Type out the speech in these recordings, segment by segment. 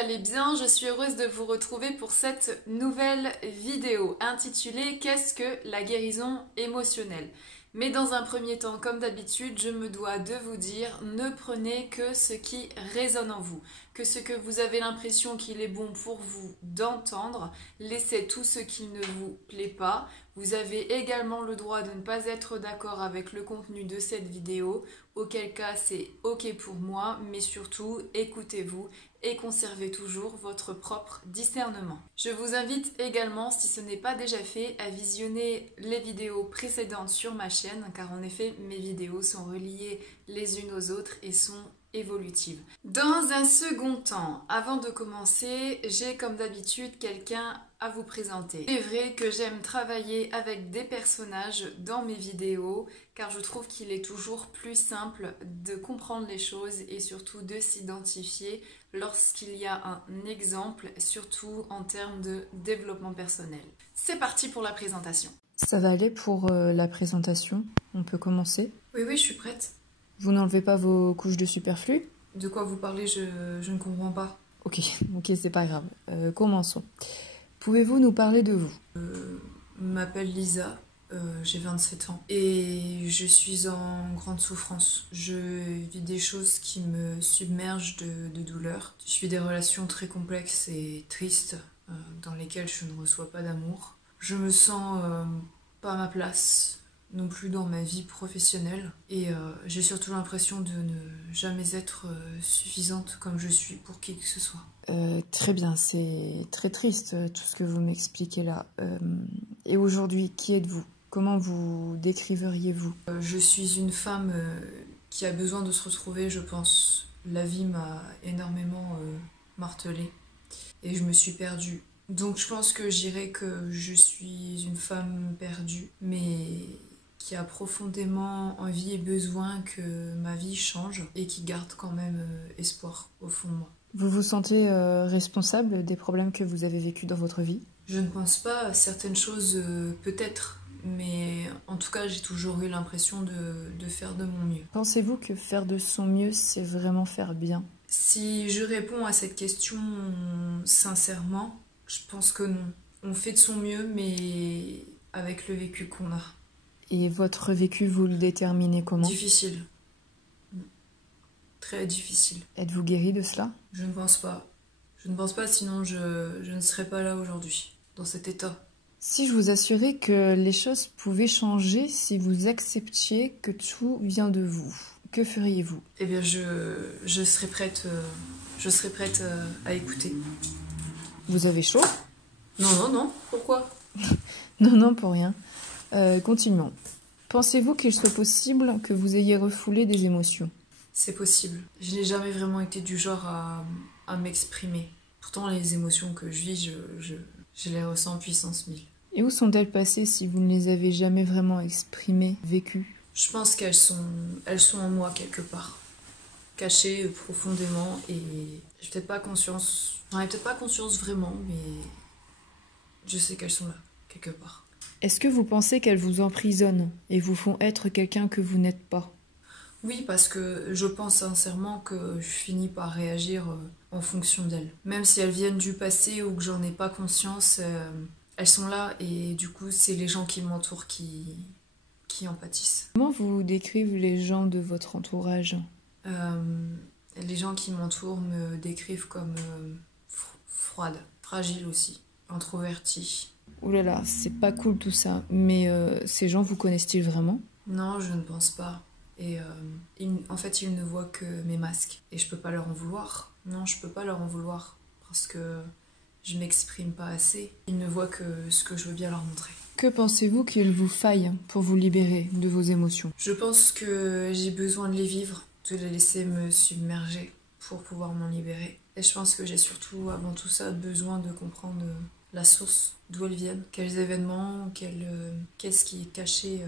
allez bien, je suis heureuse de vous retrouver pour cette nouvelle vidéo intitulée Qu'est-ce que la guérison émotionnelle? Mais dans un premier temps, comme d'habitude, je me dois de vous dire, ne prenez que ce qui résonne en vous, que ce que vous avez l'impression qu'il est bon pour vous d'entendre, laissez tout ce qui ne vous plaît pas. Vous avez également le droit de ne pas être d'accord avec le contenu de cette vidéo, auquel cas c'est ok pour moi, mais surtout écoutez-vous et conservez toujours votre propre discernement. Je vous invite également, si ce n'est pas déjà fait, à visionner les vidéos précédentes sur ma chaîne, car en effet mes vidéos sont reliées les unes aux autres et sont évolutives. Dans un second temps, avant de commencer, j'ai comme d'habitude quelqu'un à vous présenter. C'est vrai que j'aime travailler avec des personnages dans mes vidéos car je trouve qu'il est toujours plus simple de comprendre les choses et surtout de s'identifier lorsqu'il y a un exemple, surtout en termes de développement personnel. C'est parti pour la présentation. Ça va aller pour la présentation. On peut commencer. Oui, je suis prête. Vous n'enlevez pas vos couches de superflu? De quoi vous parlez, je ne comprends pas. Ok, c'est pas grave. Commençons. Pouvez-vous nous parler de vous? Je m'appelle Lisa, j'ai 27 ans et je suis en grande souffrance. Je vis des choses qui me submergent de douleur. Je vis des relations très complexes et tristes dans lesquelles je ne reçois pas d'amour. Je me sens pas à ma place non plus dans ma vie professionnelle et j'ai surtout l'impression de ne jamais être suffisante comme je suis pour qui que ce soit. Très bien, c'est très triste tout ce que vous m'expliquez là. Et aujourd'hui, qui êtes-vous? Comment vous décriveriez-vous? Je suis une femme qui a besoin de se retrouver, je pense. La vie m'a énormément martelée et je me suis perdue. Donc je pense que je dirais que je suis une femme perdue, mais qui a profondément envie et besoin que ma vie change et qui garde quand même espoir au fond de moi. Vous vous sentez responsable des problèmes que vous avez vécus dans votre vie? Je ne pense pas à certaines choses, peut-être, mais en tout cas j'ai toujours eu l'impression de faire de mon mieux. Pensez-vous que faire de son mieux, c'est vraiment faire bien? Si je réponds à cette question sincèrement, je pense que non. On fait de son mieux, mais avec le vécu qu'on a. Et votre vécu, vous le déterminez comment? Difficile. Très difficile. Êtes-vous guéri de cela? Je ne pense pas. Je ne pense pas, sinon je ne serais pas là aujourd'hui, dans cet état. Si je vous assurais que les choses pouvaient changer si vous acceptiez que tout vient de vous, que feriez-vous? Eh bien, je serais prête, à écouter. Vous avez chaud? Non, pourquoi? Non, pour rien. Continuons. Pensez-vous qu'il soit possible que vous ayez refoulé des émotions? C'est possible. Je n'ai jamais vraiment été du genre à m'exprimer. Pourtant, les émotions que je vis, je les ressens puissance 1000. Et où sont-elles passées si vous ne les avez jamais vraiment exprimées, vécues? Je pense qu'elles sont en moi quelque part, cachées profondément et j'ai peut-être pas conscience. J'en ai peut-être pas conscience vraiment, mais je sais qu'elles sont là quelque part. Est-ce que vous pensez qu'elles vous emprisonnent et vous font être quelqu'un que vous n'êtes pas? Oui, parce que je pense sincèrement que je finis par réagir en fonction d'elles. Même si elles viennent du passé ou que j'en ai pas conscience, elles sont là et du coup, c'est les gens qui m'entourent qui en pâtissent. Comment vous décrivent les gens de votre entourage? Les gens qui m'entourent me décrivent comme froide, fragile aussi, introvertie. Ouh là là, c'est pas cool tout ça. Mais ces gens vous connaissent-ils vraiment? Non, je ne pense pas. Et en fait, ils ne voient que mes masques. Et je peux pas leur en vouloir. Non, je peux pas leur en vouloir. Parce que je m'exprime pas assez. Ils ne voient que ce que je veux bien leur montrer. Que pensez-vous qu'il vous faille pour vous libérer de vos émotions? Je pense que j'ai besoin de les vivre, de les laisser me submerger pour pouvoir m'en libérer. Et je pense que j'ai surtout, avant tout ça, besoin de comprendre la source, d'où elles viennent, quels événements, qu'est-ce qui est caché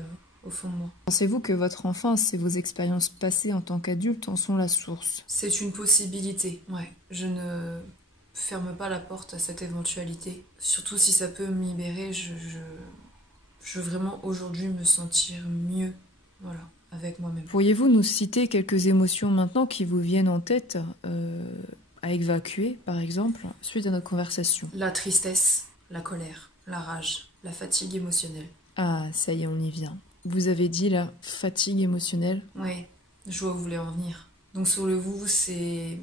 au fond de moi. Pensez-vous que votre enfance et vos expériences passées en tant qu'adulte en sont la source? C'est une possibilité, ouais. Je ne ferme pas la porte à cette éventualité. Surtout si ça peut me libérer, je veux vraiment aujourd'hui me sentir mieux, voilà, avec moi-même. Pourriez-vous nous citer quelques émotions maintenant qui vous viennent en tête à évacuer, par exemple, suite à notre conversation? La tristesse, la colère, la rage, la fatigue émotionnelle. Ah, ça y est, on y vient. Vous avez dit la fatigue émotionnelle? Oui, je vois où vous voulez en venir. Donc sur le vous, c'est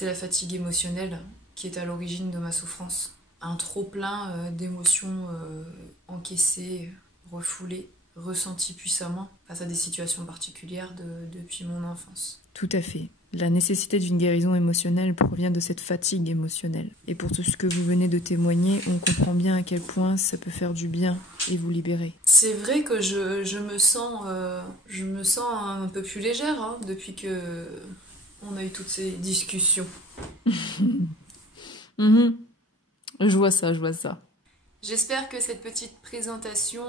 la fatigue émotionnelle qui est à l'origine de ma souffrance. Un trop-plein d'émotions encaissées, refoulées, ressenties puissamment face à des situations particulières depuis mon enfance. Tout à fait. La nécessité d'une guérison émotionnelle provient de cette fatigue émotionnelle. Et pour tout ce que vous venez de témoigner, on comprend bien à quel point ça peut faire du bien et vous libérer. C'est vrai que je me sens un peu plus légère hein, depuis que on a eu toutes ces discussions. Je vois ça, je vois ça. J'espère que cette petite présentation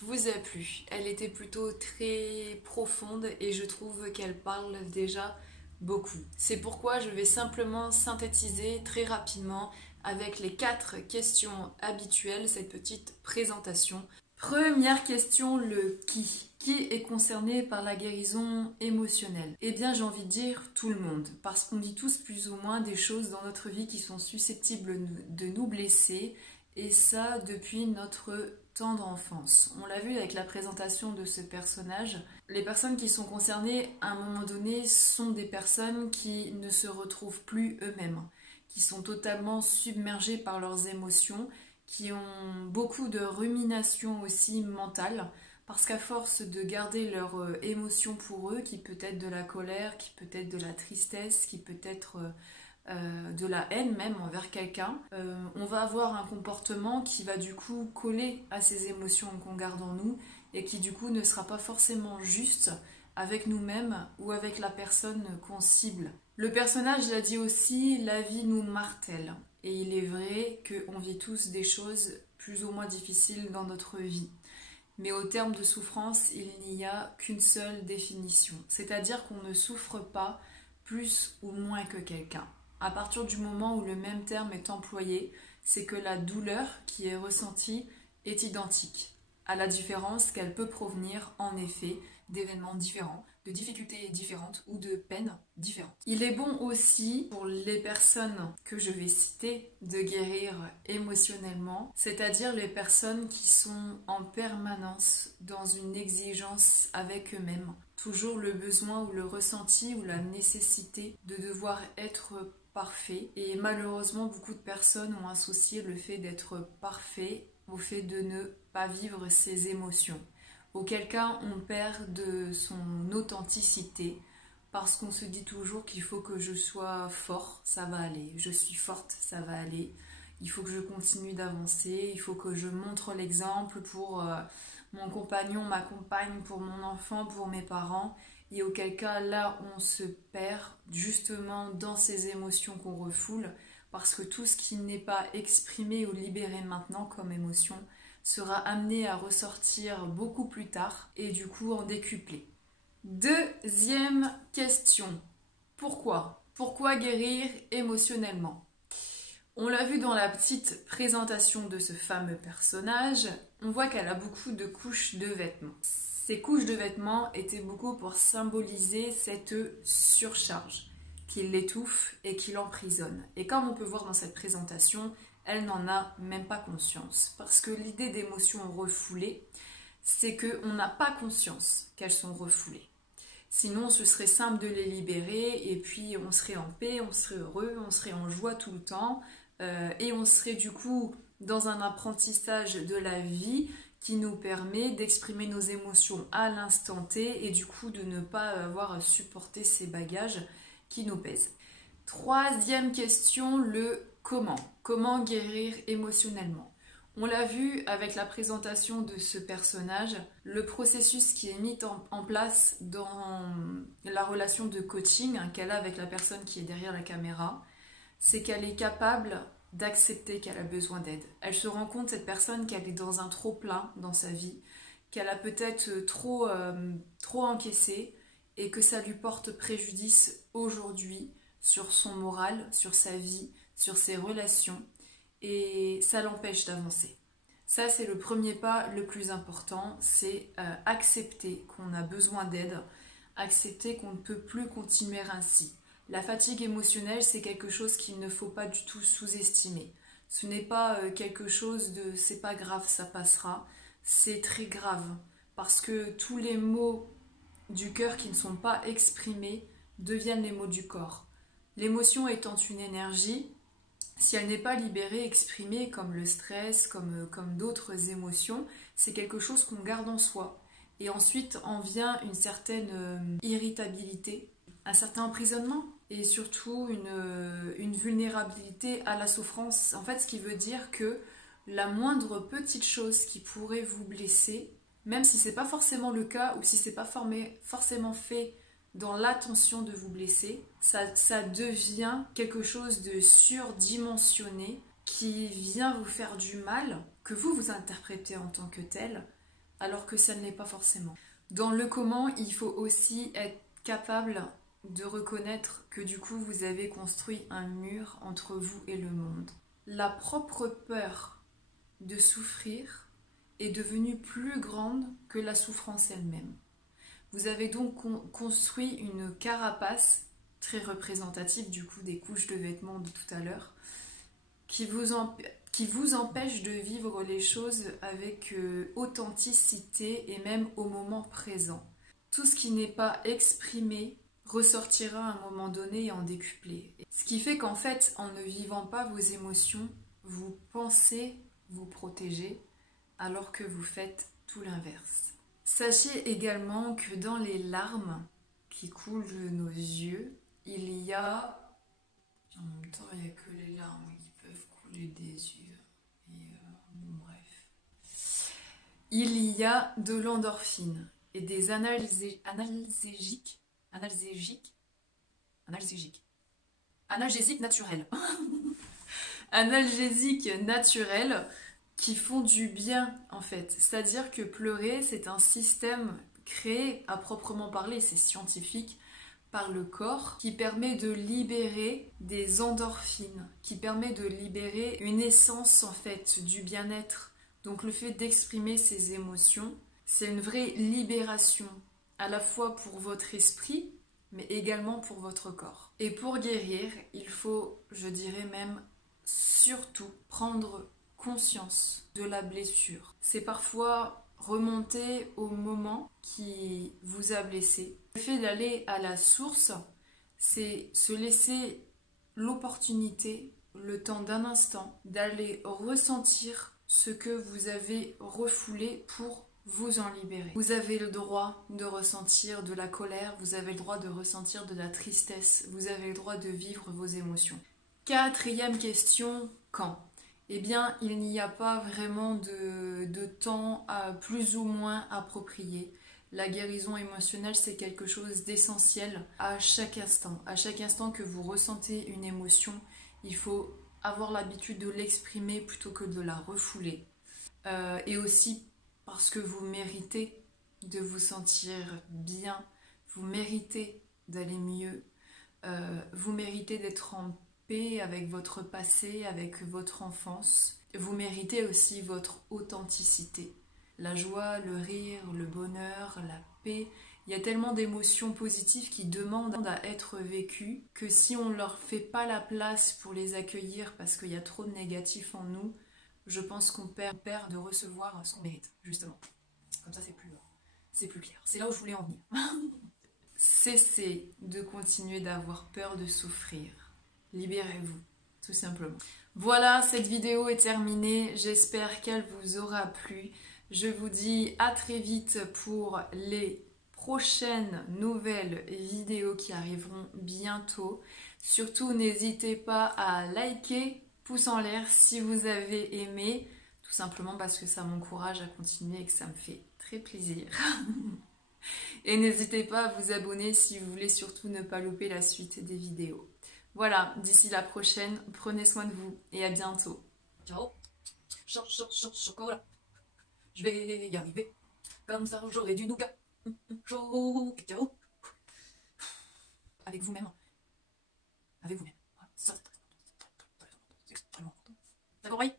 vous a plu. Elle était plutôt très profonde et je trouve qu'elle parle déjà beaucoup. C'est pourquoi je vais simplement synthétiser très rapidement avec les 4 questions habituelles cette petite présentation. Première question, le qui. Qui est concerné par la guérison émotionnelle? Eh bien, j'ai envie de dire tout le monde, parce qu'on vit tous plus ou moins des choses dans notre vie qui sont susceptibles de nous blesser, et ça depuis notre tendre enfance. On l'a vu avec la présentation de ce personnage. Les personnes qui sont concernées, à un moment donné, sont des personnes qui ne se retrouvent plus eux-mêmes, qui sont totalement submergées par leurs émotions, qui ont beaucoup de rumination aussi mentale, parce qu'à force de garder leurs émotions pour eux, qui peut être de la colère, qui peut être de la tristesse, qui peut être de la haine même envers quelqu'un, on va avoir un comportement qui va du coup coller à ces émotions qu'on garde en nous et qui du coup ne sera pas forcément juste avec nous-mêmes ou avec la personne qu'on cible. Le personnage l'a dit aussi, la vie nous martèle. Et il est vrai qu'on vit tous des choses plus ou moins difficiles dans notre vie. Mais au terme de souffrance, il n'y a qu'une seule définition. C'est-à-dire qu'on ne souffre pas plus ou moins que quelqu'un. À partir du moment où le même terme est employé, c'est que la douleur qui est ressentie est identique, à la différence qu'elle peut provenir en effet d'événements différents, de difficultés différentes ou de peines différentes. Il est bon aussi pour les personnes que je vais citer de guérir émotionnellement, c'est-à-dire les personnes qui sont en permanence dans une exigence avec eux-mêmes, toujours le besoin ou le ressenti ou la nécessité de devoir être parfait. Et malheureusement, beaucoup de personnes ont associé le fait d'être parfait au fait de ne pas vivre ses émotions. Auquel cas, on perd de son authenticité parce qu'on se dit toujours qu'il faut que je sois fort, ça va aller. Je suis forte, ça va aller. Il faut que je continue d'avancer. Il faut que je montre l'exemple pour mon compagnon, ma compagne, pour mon enfant, pour mes parents. Et auquel cas, là, on se perd justement dans ces émotions qu'on refoule parce que tout ce qui n'est pas exprimé ou libéré maintenant comme émotion sera amené à ressortir beaucoup plus tard et du coup en décuplé. Deuxième question. Pourquoi? Pourquoi guérir émotionnellement? On l'a vu dans la petite présentation de ce fameux personnage, on voit qu'elle a beaucoup de couches de vêtements. Ces couches de vêtements étaient beaucoup pour symboliser cette surcharge qui l'étouffe et qui l'emprisonne. Et comme on peut voir dans cette présentation, elle n'en a même pas conscience. Parce que l'idée d'émotions refoulées, c'est qu'on n'a pas conscience qu'elles sont refoulées. Sinon, ce serait simple de les libérer et puis on serait en paix, on serait heureux, on serait en joie tout le temps et on serait du coup dans un apprentissage de la vie qui nous permet d'exprimer nos émotions à l'instant T et du coup de ne pas avoir à supporter ces bagages qui nous pèsent. Troisième question, le comment. Comment guérir émotionnellement? On l'a vu avec la présentation de ce personnage, le processus qui est mis en place dans la relation de coaching qu'elle a avec la personne qui est derrière la caméra, c'est qu'elle est capable d'accepter qu'elle a besoin d'aide. Elle se rend compte, cette personne, qu'elle est dans un trop-plein dans sa vie, qu'elle a peut-être trop encaissé et que ça lui porte préjudice aujourd'hui sur son moral, sur sa vie, sur ses relations et ça l'empêche d'avancer. Ça, c'est le premier pas le plus important, c'est accepter qu'on a besoin d'aide, accepter qu'on ne peut plus continuer ainsi. La fatigue émotionnelle, c'est quelque chose qu'il ne faut pas du tout sous-estimer. Ce n'est pas quelque chose de c'est pas grave, ça passera. C'est très grave parce que tous les mots du cœur qui ne sont pas exprimés deviennent les mots du corps. L'émotion étant une énergie, si elle n'est pas libérée, exprimée, comme le stress, comme d'autres émotions, c'est quelque chose qu'on garde en soi. Et ensuite en vient une certaine irritabilité, un certain emprisonnement et surtout une vulnérabilité à la souffrance. En fait, ce qui veut dire que la moindre petite chose qui pourrait vous blesser, même si c'est pas forcément le cas ou si c'est pas forcément fait dans l'intention de vous blesser, ça devient quelque chose de surdimensionné qui vient vous faire du mal, que vous interprétez en tant que tel, alors que ça ne l'est pas forcément. Dans le comment, il faut aussi être capable de reconnaître que du coup vous avez construit un mur entre vous et le monde. La propre peur de souffrir est devenue plus grande que la souffrance elle-même. Vous avez donc construit une carapace très représentative du coup des couches de vêtements de tout à l'heure qui vous empêche de vivre les choses avec authenticité et même au moment présent. Tout ce qui n'est pas exprimé ressortira à un moment donné et en décuplé. Ce qui fait qu'en fait, en ne vivant pas vos émotions, vous pensez vous protéger alors que vous faites tout l'inverse. Sachez également que dans les larmes qui coulent de nos yeux, il y a... En même temps, il n'y a que les larmes qui peuvent couler des yeux. Bon, bref. Il y a de l'endorphine et des analgésiques naturels. Analgésiques naturels qui font du bien en fait. C'est-à-dire que pleurer, c'est un système créé à proprement parler, c'est scientifique, par le corps, qui permet de libérer des endorphines, qui permet de libérer une essence en fait du bien-être. Donc le fait d'exprimer ses émotions, c'est une vraie libération, à la fois pour votre esprit, mais également pour votre corps. Et pour guérir, il faut, je dirais même, surtout prendre conscience de la blessure. C'est parfois remonter au moment qui vous a blessé. Le fait d'aller à la source, c'est se laisser l'opportunité, le temps d'un instant, d'aller ressentir ce que vous avez refoulé pour vous en libérer. Vous avez le droit de ressentir de la colère, vous avez le droit de ressentir de la tristesse, vous avez le droit de vivre vos émotions. Quatrième question, quand ? Eh bien, il n'y a pas vraiment de temps plus ou moins approprié. La guérison émotionnelle, c'est quelque chose d'essentiel à chaque instant. À chaque instant que vous ressentez une émotion, il faut avoir l'habitude de l'exprimer plutôt que de la refouler. Et aussi parce que vous méritez de vous sentir bien, vous méritez d'aller mieux, vous méritez d'être en paix avec votre passé, avec votre enfance. Vous méritez aussi votre authenticité. La joie, le rire, le bonheur, la paix. Il y a tellement d'émotions positives qui demandent à être vécues que si on ne leur fait pas la place pour les accueillir parce qu'il y a trop de négatifs en nous, je pense qu'on perd de recevoir ce qu'on mérite, justement. Comme ça, c'est plus clair. C'est là où je voulais en venir. Cessez de continuer d'avoir peur de souffrir. Libérez-vous, tout simplement. Voilà, cette vidéo est terminée. J'espère qu'elle vous aura plu. Je vous dis à très vite pour les prochaines nouvelles vidéos qui arriveront bientôt. Surtout, n'hésitez pas à liker, pouce en l'air si vous avez aimé. Tout simplement parce que ça m'encourage à continuer et que ça me fait très plaisir. Et n'hésitez pas à vous abonner si vous voulez surtout ne pas louper la suite des vidéos. Voilà, d'ici la prochaine, prenez soin de vous et à bientôt. Ciao. Chocolat. Je vais y arriver. Comme ça, j'aurai du nougat. Ciao. Avec vous-même. Avec vous-même. Ça, c'est extrêmement important. T'as compris ?